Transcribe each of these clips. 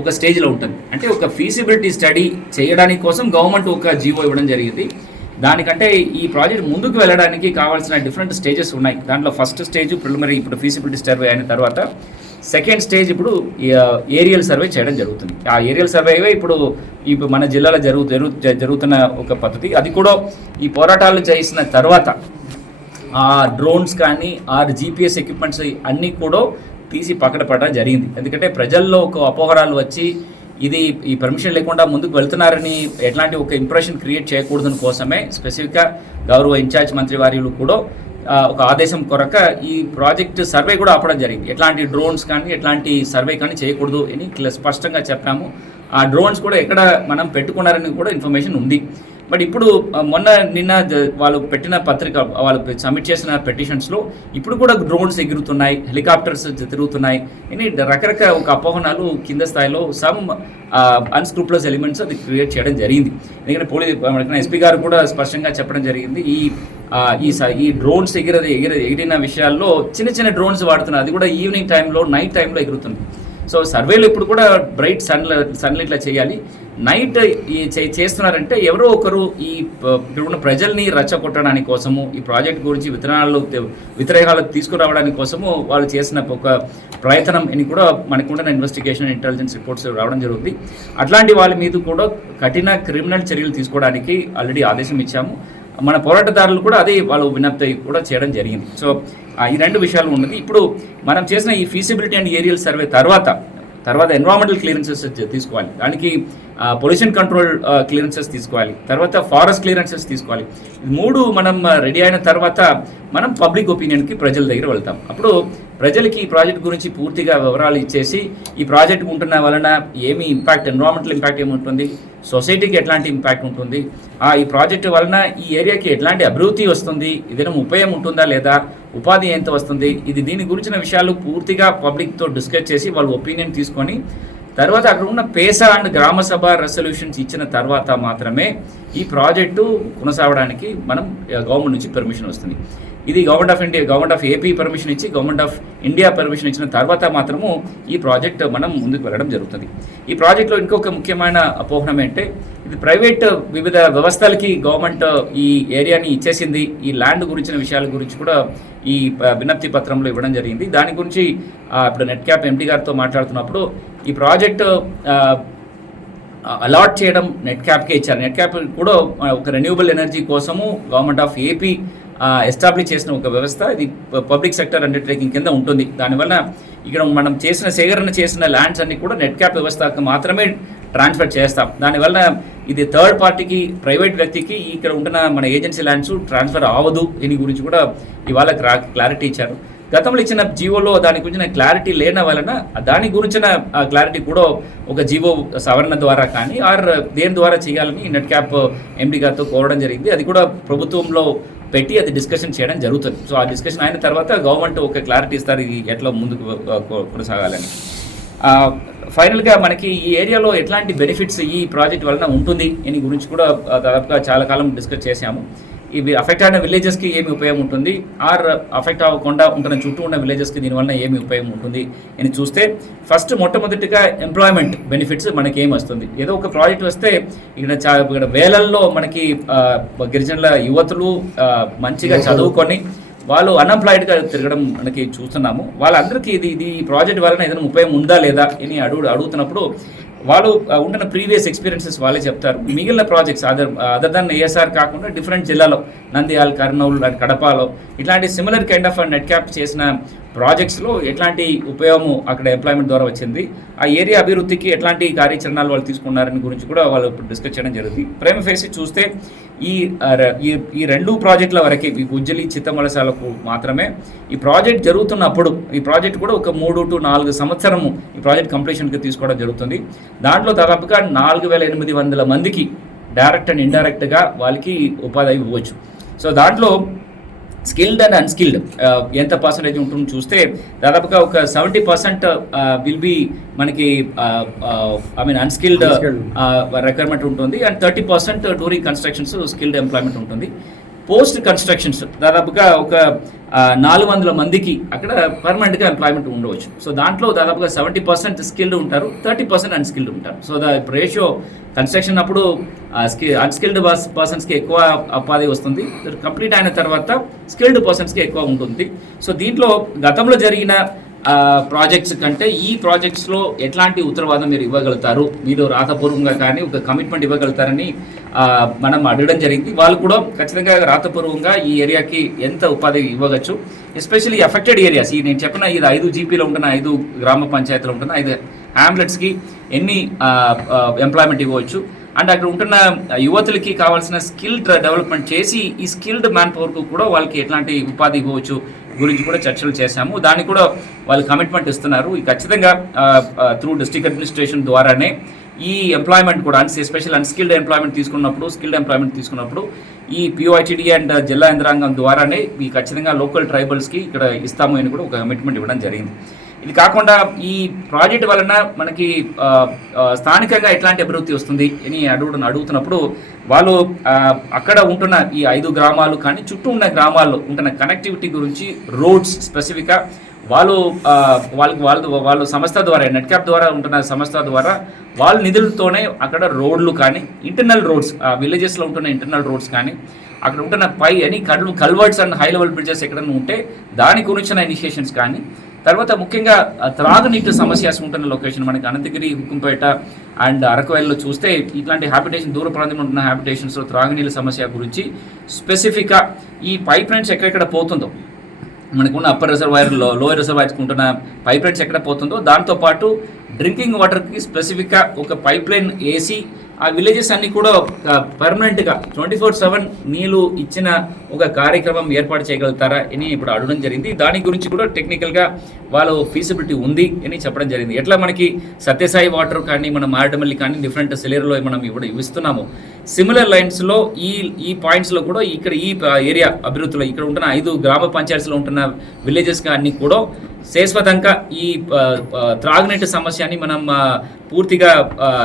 ఒక స్టేజ్లో ఉంటుంది. అంటే ఒక ఫీజిబిలిటీ స్టడీ చేయడానికి కోసం గవర్నమెంట్ ఒక జీవో ఇవ్వడం జరిగింది. దానికంటే ఈ ప్రాజెక్ట్ ముందుకు వెళ్ళడానికి కావాల్సిన డిఫరెంట్ స్టేజెస్ ఉన్నాయి. దాంట్లో ఫస్ట్ స్టేజ్ ప్రిలిమినరీ ఇప్పుడు ఫీజిబిలిటీ సర్వే అయిన తర్వాత సెకండ్ స్టేజ్ ఇప్పుడు ఏరియల్ సర్వే చేయడం జరుగుతుంది. ఆ ఏరియల్ సర్వే ఇప్పుడు ఇప్పుడు మన జిల్లాలో జరుగు జరుగు జరుగుతున్న ఒక పద్ధతి. అది కూడా ఈ పోరాటాలు చేసిన తర్వాత ఆ డ్రోన్స్ కానీ ఆ జీపీఎస్ ఎక్విప్మెంట్స్ అన్నీ కూడా తీసి పక్కన పడడం జరిగింది. ఎందుకంటే ప్రజల్లో ఒక అపోహరాలు వచ్చి ఇది ఈ పర్మిషన్ లేకుండా ముందుకు వెళ్తున్నారని ఎట్లాంటి ఒక ఇంప్రెషన్ క్రియేట్ చేయకూడదని కోసమే స్పెసిఫిక్గా గౌరవ ఇన్ఛార్జ్ మంత్రి వారిలు కూడా ఒక ఆదేశం కొరక ఈ ప్రాజెక్ట్ సర్వే కూడా ఆపడం జరిగింది. ఎట్లాంటి డ్రోన్స్ కానీ ఎట్లాంటి సర్వే కానీ చేయకూడదు అని స్పష్టంగా చెప్పాము. ఆ డ్రోన్స్ కూడా ఎక్కడ మనం పెట్టుకున్నారని కూడా ఇన్ఫర్మేషన్ ఉంది. బట్ ఇప్పుడు మొన్న నిన్న వాళ్ళు పెట్టిన పత్రిక వాళ్ళు సబ్మిట్ చేసిన పెటిషన్స్లో ఇప్పుడు కూడా డ్రోన్స్ ఎగురుతున్నాయి హెలికాప్టర్స్ తిరుగుతున్నాయి. అని రకరకాల ఒక అపోహనాలు కింద స్థాయిలో సమ్ అన్స్క్రూప్లస్ ఎలిమెంట్స్ అది క్రియేట్ చేయడం జరిగింది. ఎందుకంటే పోలీస్ ఎస్పీ గారు కూడా స్పష్టంగా చెప్పడం జరిగింది ఈ ఈ ఈ డ్రోన్స్ ఎగిర ఎగిర ఎగిరిన విషయాల్లో చిన్న చిన్న డ్రోన్స్ వాడుతున్నారు. అది కూడా ఈవినింగ్ టైంలో నైట్ టైంలో ఎగురుతుంది సో సర్వేలు ఇప్పుడు కూడా బ్రైట్ సన్ సన్లైట్లో చేయాలి. నైట్ ఈ చే- చేస్తున్నారంటే ఎవరో ఒకరు ఈ ఇప్పుడున్న ఉన్న ప్రజల్ని రచ్చగొట్టడానికి కోసము ఈ ప్రాజెక్ట్ గురించి విత్తనాలు తె- తీసుకురావడానికి కోసము వాళ్ళు చేసిన ఒక ప్రయత్నం అని కూడా మనకున్న ఇన్వెస్టిగేషన్ ఇంటెలిజెన్స్ రిపోర్ట్స్ రావడం జరుగుతుంది. అట్లాంటి వాళ్ళ మీద కూడా కఠిన క్రిమినల్ చర్యలు తీసుకోవడానికి ఆల్రెడీ ఆదేశం ఇచ్చాము. మన పోరాటదారులు కూడా అదే వాళ్ళు విజ్ఞప్తి కూడా చేయడం జరిగింది. సో ఆ, ఈ రెండు విషయాలు ఉన్నది. ఇప్పుడు మనం చేసిన ఈ ఫీజిబిలిటీ అండ్ ఏరియల్ సర్వే తర్వాత తర్వాత ఎన్విరాన్మెంటల్ క్లియరెన్సెస్ తీసుకోవాలి. దానికి పొల్యూషన్ కంట్రోల్ క్లియరెన్సెస్ తీసుకోవాలి. తర్వాత ఫారెస్ట్ క్లియరెన్సెస్ తీసుకోవాలి. మూడు మనం రెడీ అయిన తర్వాత మనం పబ్లిక్ ఒపీనియన్కి ప్రజల దగ్గర వెళ్తాం. అప్పుడు ప్రజలకి ఈ ప్రాజెక్ట్ గురించి పూర్తిగా వివరాలు ఇచ్చేసి ఈ ప్రాజెక్ట్ ఉంటున్న వలన ఏమి ఇంపాక్ట్ ఎన్విరాన్మెంటల్ ఇంపాక్ట్ ఏముంటుంది? సొసైటీకి ఎట్లాంటి ఇంపాక్ట్ ఉంటుంది? ఆ ఈ ప్రాజెక్ట్ వలన ఈ ఏరియాకి ఎట్లాంటి అభివృద్ధి వస్తుంది? ఏదైనా ఉపయోగం ఉంటుందా లేదా? ఉపాధి ఎంత వస్తుంది? ఇది దీని గురించిన విషయాలు పూర్తిగా పబ్లిక్తో డిస్కస్ చేసి వాళ్ళు ఒపీనియన్ తీసుకొని తర్వాత అక్కడ ఉన్న పేసా అండ్ గ్రామ సభ రెసల్యూషన్స్ ఇచ్చిన తర్వాత మాత్రమే ఈ ప్రాజెక్టు కొనసాగడానికి మనం గవర్నమెంట్ నుంచి పర్మిషన్ వస్తుంది. ఇది government of India government of AP permission ఇచ్చి గవర్నమెంట్ ఆఫ్ ఇండియా పర్మిషన్ ఇచ్చిన తర్వాత మాత్రము ఈ ప్రాజెక్ట్ మనం ముందుకు వెళ్ళడం జరుగుతుంది. ఈ ప్రాజెక్ట్లో ఇంకొక ముఖ్యమైన అపోహనం ఏంటంటే ఇది ప్రైవేట్ వివిధ వ్యవస్థలకి గవర్నమెంట్ ఈ ఏరియాని ఇచ్చేసింది ఈ ల్యాండ్ గురించిన విషయాల గురించి కూడా ఈ ప- వినతి పత్రంలో ఇవ్వడం జరిగింది. దాని గురించి ఇప్పుడు నెట్ క్యాప్ ఎండి గారితో మాట్లాడుతున్నప్పుడు ఈ ప్రాజెక్ట్ అలాట్ చేయడం నెట్ క్యాప్కే ఇచ్చారు. నెట్ క్యాప్ కూడా ఒక రెన్యూబుల్ ఎనర్జీ కోసము గవర్నమెంట్ ఆఫ్ ఏపీ ఎస్టాబ్లిష్ చేసిన ఒక వ్యవస్థ. ఇది పబ్లిక్ సెక్టర్ అండర్టేకింగ్ కింద ఉంటుంది. దానివల్ల ఇక్కడ మనం చేసిన సేకరణ చేసిన ల్యాండ్స్ అన్ని కూడా నెట్ క్యాప్ వ్యవస్థకు మాత్రమే ట్రాన్స్ఫర్ చేస్తాం. దానివల్ల ఇది థర్డ్ పార్టీకి ప్రైవేట్ వ్యక్తికి ఇక్కడ ఉంటున్న మన ఏజెన్సీ ల్యాండ్స్ ట్రాన్స్ఫర్ అవ్వదు. దీని గురించి కూడా ఇవాళ క్లారిటీ ఇచ్చారు. గతంలో ఇచ్చిన జీవోలో దాని గురించిన క్లారిటీ లేన వలన దాని గురించిన క్లారిటీ కూడా ఒక జీవో సవరణ ద్వారా కానీ ఆర్ దేని ద్వారా చేయాలని నెట్ క్యాప్ ఎండి గారితో కోరడం జరిగింది. అది కూడా ప్రభుత్వంలో పెట్టి అది డిస్కషన్ చేయడం జరుగుతుంది. సో ఆ డిస్కషన్ అయిన తర్వాత గవర్నమెంట్ ఒక క్లారిటీ ఇస్తారు ఇది ఎట్లా ముందుకు కొనసాగాలని. ఫైనల్గా మనకి ఈ ఏరియాలో ఎట్లాంటి బెనిఫిట్స్ ఈ ప్రాజెక్ట్ వలన ఉంటుంది? అని గురించి కూడా దాదాపుగా చాలా కాలం డిస్కస్ చేశాము. ఇవి అఫెక్ట్ అయిన విలేజెస్కి ఏమి ఉపయోగం ఉంటుంది? ఆర్ అఫెక్ట్ అవ్వకుండా ఉంటున్న చుట్టూ ఉన్న విలేజెస్కి దీనివల్ల ఏమి ఉపయోగం ఉంటుంది? అని చూస్తే ఫస్ట్ మొట్టమొదటిగా ఎంప్లాయ్మెంట్ బెనిఫిట్స్ మనకి ఏమి వస్తుంది? ఏదో ఒక ప్రాజెక్ట్ వస్తే ఇక్కడ ఇక్కడ వేలల్లో మనకి గిరిజనుల యువతులు మంచిగా చదువుకొని వాళ్ళు అన్ఎంప్లాయిడ్గా తిరగడం మనకి చూస్తున్నాము. వాళ్ళందరికీ ఇది ఇది ఈ ప్రాజెక్ట్ వలన ఏదైనా ఉపయోగం ఉందా లేదా అని అడుగు అడుగుతున్నప్పుడు వాళ్ళు ఆ, ఉంటున్న ప్రీవియస్ ఎక్స్పీరియన్సెస్ వాళ్ళే చెప్తారు. మిగిలిన projects other other than ASR కాకుండా డిఫరెంట్ జిల్లాలో నంద్యాల కర్నూలు అండ్ కడపలో ఇట్లాంటి similar kind of net cap చేసిన ప్రాజెక్ట్స్లో ఎట్లాంటి ఉపయోగము అక్కడ ఎంప్లాయ్మెంట్ ద్వారా వచ్చింది ఆ ఏరియా అభివృద్ధికి ఎట్లాంటి కార్యాచరణలు వాళ్ళు తీసుకున్నారని గురించి కూడా వాళ్ళు ఇప్పుడు డిస్కస్ చేయడం జరిగింది. ప్రేమ ఫేసి చూస్తే ఈ ఈ ఈ రెండు ప్రాజెక్టుల వరకే ఈ గుజ్జలి చిత్తమలసాలకు మాత్రమే ఈ ప్రాజెక్ట్ జరుగుతున్నప్పుడు ఈ ప్రాజెక్ట్ కూడా ఒక మూడు టు నాలుగు సంవత్సరము ఈ ప్రాజెక్ట్ కంప్లీషన్కి తీసుకోవడం జరుగుతుంది. దాంట్లో దాదాపుగా నాలుగు వేల ఎనిమిది వందల మందికి డైరెక్ట్ అండ్ ఇండైరెక్ట్గా వాళ్ళకి ఉపాధి ఇవ్వచ్చు. సో దాంట్లో స్కిల్డ్ అండ్ అన్స్కిల్డ్ ఎంత పర్సంటేజ్ ఉంటుందో చూస్తే దాదాపుగా ఒక సెవెంటీ పర్సెంట్ విల్ బి మనకి ఐ మీన్ అన్స్కిల్డ్. రిక్వైర్మెంట్ ఉంటుంది and thirty percent during constructions skilled employment ఉంటుంది పోస్ట్ కన్స్ట్రక్షన్స్ దాదాపుగా ఒక నాలుగు వందల మందికి అక్కడ పర్మనెంట్గా ఎంప్లాయ్మెంట్ ఉండవచ్చు. సో దాంట్లో దాదాపుగా సెవెంటీ పర్సెంట్ స్కిల్డ్ ఉంటారు థర్టీ పర్సెంట్ అన్స్కిల్డ్ ఉంటారు. సో ద రేషియో కన్స్ట్రక్షన్ అప్పుడు స్కి అన్స్కిల్డ్ పర్సన్స్కి ఎక్కువ ఉపాధి వస్తుంది. కంప్లీట్ అయిన తర్వాత స్కిల్డ్ పర్సన్స్కి ఎక్కువ ఉంటుంది. సో దీంట్లో గతంలో జరిగిన ప్రాజెక్ట్స్ కంటే ఈ ప్రాజెక్ట్స్లో ఎట్లాంటి ఉత్తరవాదం మీరు ఇవ్వగలుగుతారు? మీరు రాతపూర్వకంగా కానీ ఒక కమిట్మెంట్ ఇవ్వగలుగుతారని మనం అడగడం జరిగింది. వాళ్ళు కూడా ఖచ్చితంగా రాతపూర్వకంగా ఈ ఏరియాకి ఎంత ఉపాధి ఇవ్వవచ్చు ఎస్పెషల్లీ ఎఫెక్టెడ్ ఏరియాస్ ఈ నేను చెప్పిన ఇది ఐదు జీపీలో ఉంటున్న ఐదు గ్రామ పంచాయతీలో ఉంటున్న ఐదు హ్యామ్లెట్స్కి ఎన్ని ఎంప్లాయ్మెంట్ ఇవ్వచ్చు అండ్ అక్కడ ఉంటున్న యువతులకి కావాల్సిన స్కిల్ డెవలప్మెంట్ చేసి ఈ స్కిల్డ్ మ్యాన్ పవర్కు కూడా వాళ్ళకి ఎట్లాంటి ఉపాధి ఇవ్వచ్చు గురించి కూడా చర్చలు చేశాము. దానికి కూడా వాళ్ళు కమిట్మెంట్ ఇస్తున్నారు. ఖచ్చితంగా త్రూ డిస్టిక్ అడ్మినిస్ట్రేషన్ ద్వారానే ఈ ఎంప్లాయ్మెంట్ కూడా అన్స్ ఎస్పెషల్ అన్స్కిల్డ్ ఎంప్లాయ్మెంట్ తీసుకున్నప్పుడు స్కిల్డ్ ఎంప్లాయ్మెంట్ తీసుకున్నప్పుడు ఈ పిఓఐటిడి అండ్ జిల్లా యంత్రాంగం ద్వారానే ఈ ఖచ్చితంగా లోకల్ ట్రైబల్స్కి ఇక్కడ ఇస్తాము అని కూడా ఒక కమిట్మెంట్ ఇవ్వడం జరిగింది. ఇది కాకుండా ఈ ప్రాజెక్ట్ వలన మనకి స్థానికంగా ఎట్లాంటి అభివృద్ధి వస్తుంది అని అడుగు అడుగుతున్నప్పుడు వాళ్ళు అక్కడ ఉంటున్న ఈ ఐదు గ్రామాలు కానీ చుట్టూ ఉన్న గ్రామాల్లో ఉంటున్న కనెక్టివిటీ గురించి రోడ్స్ స్పెసిఫిక్గా వాళ్ళు వాళ్ళకి వాళ్ళు వాళ్ళు సంస్థ ద్వారా నెట్ క్యాప్ ద్వారా ఉంటున్న సంస్థ ద్వారా వాళ్ళ నిధులతోనే అక్కడ రోడ్లు కానీ ఇంటర్నల్ రోడ్స్ విలేజెస్లో ఉంటున్న ఇంటర్నల్ రోడ్స్ కానీ అక్కడ ఉంటున్న పై అని కల్ culverts and high level bridges ఎక్కడన్నా ఉంటే దాని గురించిన ఇనిషియేషన్స్ కానీ తర్వాత ముఖ్యంగా త్రాగునీటి సమస్య ఉంటున్న లొకేషన్ మనకి అనంతగిరి హుకుంపేట అండ్ అరకువెల్లో చూస్తే ఇట్లాంటి హ్యాబిటేషన్ దూర ప్రాంతంలో ఉంటున్న హ్యాబిటేషన్స్లో త్రాగునీళ్ళ సమస్య గురించి స్పెసిఫిక్గా ఈ పైప్ లైన్స్ ఎక్కడెక్కడ పోతుందో మనకున్న అప్పర్ రిజర్వాయర్లో లోయర్ రిజర్వాయర్స్ ఉంటున్న పైప్ లైన్స్ ఎక్కడ పోతుందో దాంతోపాటు డ్రింకింగ్ వాటర్కి స్పెసిఫిక్గా ఒక పైప్ లైన్ వేసి ఆ విలేజెస్ అన్ని కూడా పర్మనెంట్గా ట్వంటీ ఫోర్ సెవెన్ నీళ్ళు ఇచ్చిన ఒక కార్యక్రమం ఏర్పాటు చేయగలుగుతారా అని ఇప్పుడు అడగడం జరిగింది. దాని గురించి కూడా టెక్నికల్గా వాళ్ళు ఫీజిబిలిటీ ఉంది అని చెప్పడం జరిగింది. ఎట్లా మనకి సత్యసాయి వాటర్ కానీ మన మారటమల్లి కానీ డిఫరెంట్ సెలేరులో మనం ఇప్పుడు ఇస్తున్నాము సిమిలర్ లైన్స్లో ఈ ఈ పాయింట్స్లో కూడా ఇక్కడ ఈ ఏరియా అభివృద్ధిలో ఇక్కడ ఉంటున్న ఐదు గ్రామ పంచాయతీలో ఉంటున్న విలేజెస్ అన్ని కూడా శాశ్వతంగా ఈ త్రాగునీటి సమస్యని మనం పూర్తిగా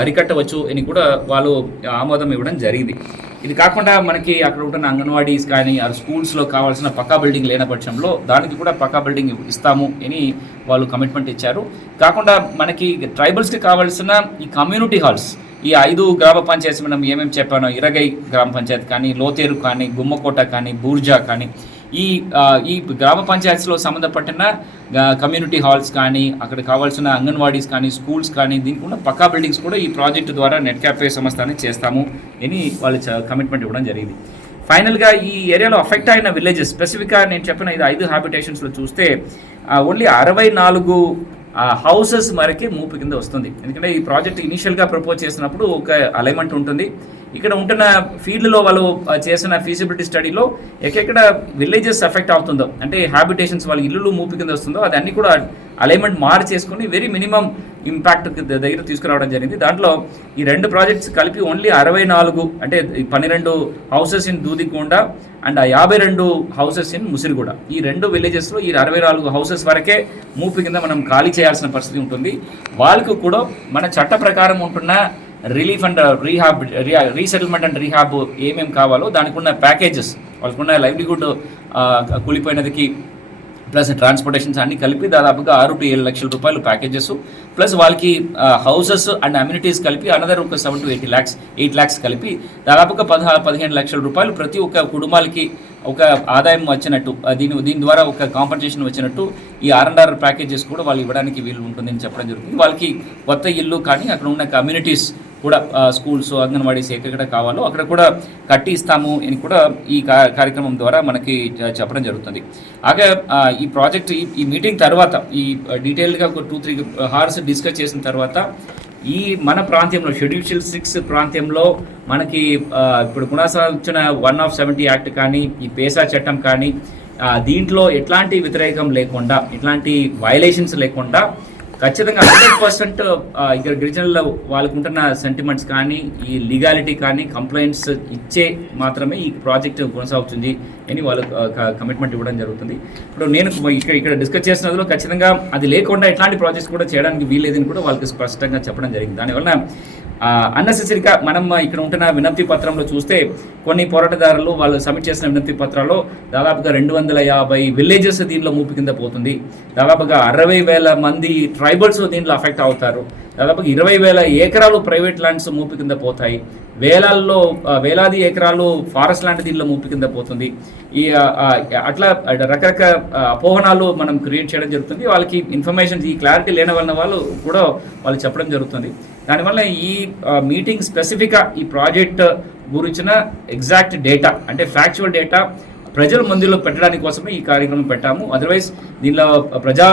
అరికట్టవచ్చు అని కూడా వాళ్ళు ఆమోదం ఇవ్వడం జరిగింది. ఇది కాకుండా మనకి అక్కడ ఉంటున్న అంగన్వాడీస్ కానీ ఆ స్కూల్స్లో కావాల్సిన పక్కా బిల్డింగ్ లేని పక్షంలో దానికి కూడా పక్కా బిల్డింగ్ ఇస్తాము అని వాళ్ళు కమిట్మెంట్ ఇచ్చారు. కాకుండా మనకి ట్రైబల్స్కి కావాల్సిన ఈ కమ్యూనిటీ హాల్స్ ఈ ఐదు గ్రామ పంచాయతీ మనం ఏమేమి చెప్పానో ఇరగై గ్రామ పంచాయతీ కానీ లోతేరు కానీ గుమ్మకోట కానీ బూర్జా కానీ ఈ ఈ గ్రామ పంచాయతీలో సంబంధపట్టిన కమ్యూనిటీ హాల్స్ కానీ అక్కడ కావాల్సిన అంగన్వాడీస్ కానీ స్కూల్స్ కానీ దీనికి ఉన్న పక్కా బిల్డింగ్స్ కూడా ఈ ప్రాజెక్టు ద్వారా నెట్ క్యాఫే సంస్థని చేస్తాము అని వాళ్ళు కమిట్మెంట్ ఇవ్వడం జరిగింది. ఫైనల్గా ఈ ఏరియాలో అఫెక్ట్ అయిన విలేజెస్ స్పెసిఫిక్గా నేను చెప్పిన ఇది ఐదు హ్యాబిటేషన్స్లో చూస్తే ఓన్లీ అరవై నాలుగు ఆ హౌసెస్ వరకే మూపు కింద వస్తుంది. ఎందుకంటే ఈ ప్రాజెక్ట్ ఇనిషియల్గా ప్రపోజ్ చేసినప్పుడు ఒక అలైన్మెంట్ ఉంటుంది. ఇక్కడ ఉంటున్న ఫీల్డ్లో వాళ్ళు చేసిన ఫీజిబిలిటీ స్టడీలో ఎక్కడెక్కడ విలేజెస్ ఎఫెక్ట్ అవుతుందో అంటే హ్యాబిటేషన్స్ వాళ్ళ ఇల్లులు మూపు కింద వస్తుందో అది అన్ని కూడా అలైన్మెంట్ మార్ చేసుకుని వెరీ మినిమం ఇంపాక్ట్ దగ్గర తీసుకురావడం జరిగింది. దాంట్లో ఈ రెండు ప్రాజెక్ట్స్ కలిపి ఓన్లీ అరవై నాలుగు అంటే ఈ పన్నెండు హౌసెస్ ఇన్ దూదికొండ అండ్ ఆ యాభై రెండు హౌసెస్ ఇన్ ముసిరిగూడ ఈ రెండు విలేజెస్లో ఈ అరవై నాలుగు హౌసెస్ వరకే మూపు కింద మనం ఖాళీ చేయాల్సిన పరిస్థితి ఉంటుంది. వాళ్ళకు కూడా మన చట్ట ప్రకారం ఉంటున్న relief and rehab resettlement and rehab ఏమేమి కావాలో దానికి ఉన్న ప్యాకేజెస్ వాళ్ళకున్న లైవ్లీహుడ్ కూలిపోయినదికి ప్లస్ ట్రాన్స్పోర్టేషన్స్ అన్ని కలిపి దాదాపుగా ఆరు టు ఏడు లక్షల రూపాయలు ప్యాకేజెస్. ప్లస్ వాళ్ళకి హౌసెస్ అండ్ అమ్యూనిటీస్ కలిపి అనదర్ ఒక seven to eighty lakhs eight lakhs కలిపి దాదాపుగా పదహారు పదిహేను లక్షల రూపాయలు ప్రతి ఒక్క కుటుంబాలకి ఒక ఆదాయం వచ్చినట్టు దీని దీని ద్వారా ఒక కాంపన్సేషన్ వచ్చినట్టు ఈ ఆర్ అండ్ ఆర్ ప్యాకేజెస్ కూడా వాళ్ళు ఇవ్వడానికి వీలు ఉంటుందని చెప్పడం జరుగుతుంది. వాళ్ళకి కొత్త ఇల్లు కానీ అక్కడ ఉన్న కమ్యూనిటీస్ కూడా స్కూల్స్ అంగన్వాడీస్ ఎక్కడ కావాలో అక్కడ కూడా కట్టి ఇస్తాము అని కూడా ఈ కార్యక్రమం ద్వారా మనకి చెప్పడం జరుగుతుంది. అలాగే ఈ ప్రాజెక్ట్ ఈ- ఈ మీటింగ్ తర్వాత ఈ డీటెయిల్గా ఒక టూ త్రీ హార్స్ డిస్కస్ చేసిన తర్వాత ఈ మన ప్రాంతంలో షెడ్యూల్ సిక్స్ ప్రాంతంలో మనకి ఇప్పుడు ఇప్పుడు వచ్చిన వన్ ఆఫ్ సెవెంటీ యాక్ట్ కానీ ఈ పేసా చట్టం కానీ దీంట్లో ఎట్లాంటి వ్యతిరేకం లేకుండా ఎట్లాంటి వైలేషన్స్ లేకుండా ఖచ్చితంగా హండ్రెడ్ పర్సెంట్ ఇక్కడ గిరిజనుల వాళ్ళకు ఉంటున్న సెంటిమెంట్స్ కానీ ఈ లీగాలిటీ కానీ కంప్లైంట్స్ ఇచ్చే మాత్రమే ఈ ప్రాజెక్ట్ కొనసాగుతుంది అని వాళ్ళు కమిట్మెంట్ ఇవ్వడం జరుగుతుంది. ఇప్పుడు నేను ఇక్కడ ఇక్కడ డిస్కస్ చేసినందులో ఖచ్చితంగా అది లేకుండా ఎట్లాంటి ప్రాజెక్ట్స్ కూడా చేయడానికి వీలేదని కూడా వాళ్ళకి స్పష్టంగా చెప్పడం జరిగింది. దానివల్ల అన్నెసెసరీగా మనం ఇక్కడ ఉంటున్న వినతి పత్రంలో చూస్తే కొన్ని పోరాటదారులు వాళ్ళు సబ్మిట్ చేసిన వినతి పత్రాల్లో దాదాపుగా రెండు వందల యాభై విలేజెస్ దీనిలో మూపు కింద పోతుంది. దాదాపుగా అరవై వేల మంది ట్రై ట్రైబల్స్ దీంట్లో అఫెక్ట్ అవుతారు. దాదాపు ఇరవై వేల ఏకరాలు ప్రైవేట్ ల్యాండ్స్ మూపి కింద పోతాయి. వేలాల్లో వేలాది ఎకరాలు ఫారెస్ట్ ల్యాండ్ దీనిలో మూపి కింద పోతుంది. ఈ అట్లా రకరకాల అపోహనాలు మనం క్రియేట్ చేయడం జరుగుతుంది. వాళ్ళకి ఇన్ఫర్మేషన్ ఈ క్లారిటీ లేని వల్ల వాళ్ళు కూడా వాళ్ళు చెప్పడం జరుగుతుంది. దానివల్ల ఈ మీటింగ్ స్పెసిఫిక్గా ఈ ప్రాజెక్ట్ గురించిన ఎగ్జాక్ట్ డేటా అంటే ఫ్యాక్చువల్ డేటా ప్రజల ముందులో పెట్టడానికి కోసమే ఈ కార్యక్రమం పెట్టాము. అదర్వైజ్ దీనిలో ప్రజా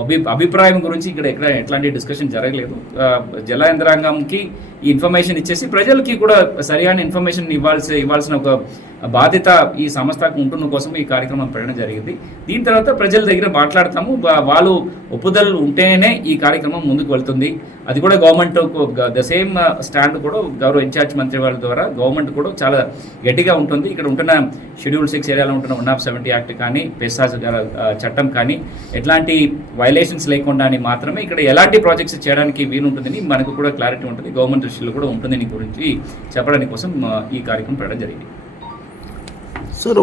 అభి అభిప్రాయం గురించి ఇక్కడ ఎక్కడ ఎట్లాంటి డిస్కషన్ జరగలేదు. ఆ, జల యంత్రాంగంకి ఈ ఇన్ఫర్మేషన్ ఇచ్చేసి ప్రజలకి కూడా సరైన ఇన్ఫర్మేషన్ ఇవ్వాల్సి ఇవ్వాల్సిన ఒక బాధ్యత ఈ సంస్థకు ఉంటున్న కోసం ఈ కార్యక్రమం పెట్టడం జరిగింది. దీని తర్వాత ప్రజల దగ్గర మాట్లాడతాము. వాళ్ళు ఒప్పుదలు ఉంటేనే ఈ కార్యక్రమం ముందుకు వెళ్తుంది. అది కూడా గవర్నమెంట్ ద సేమ్ స్టాండ్ కూడా గౌరవ ఇన్ఛార్జ్ మంత్రి వాళ్ళ ద్వారా గవర్నమెంట్ కూడా చాలా గట్టిగా ఉంటుంది. ఇక్కడ ఉంటున్న షెడ్యూల్ సిక్స్ ఏరియాలో ఉంటున్న వన్ ఆఫ్ సెవెంటీ యాక్ట్ కానీ పెసాజ్ చట్టం కానీ ఎట్లాంటి వైలేషన్స్ లేకుండా అని మాత్రమే ఇక్కడ ఎలాంటి ప్రాజెక్ట్స్ చేయడానికి వీలుంటుందని మనకు కూడా క్లారిటీ ఉంటుంది. గవర్నమెంట్ దృష్టిలో కూడా ఉంటుంది గురించి చెప్పడానికి కోసం ఈ కార్యక్రమం పెట్టడం జరిగింది. సార్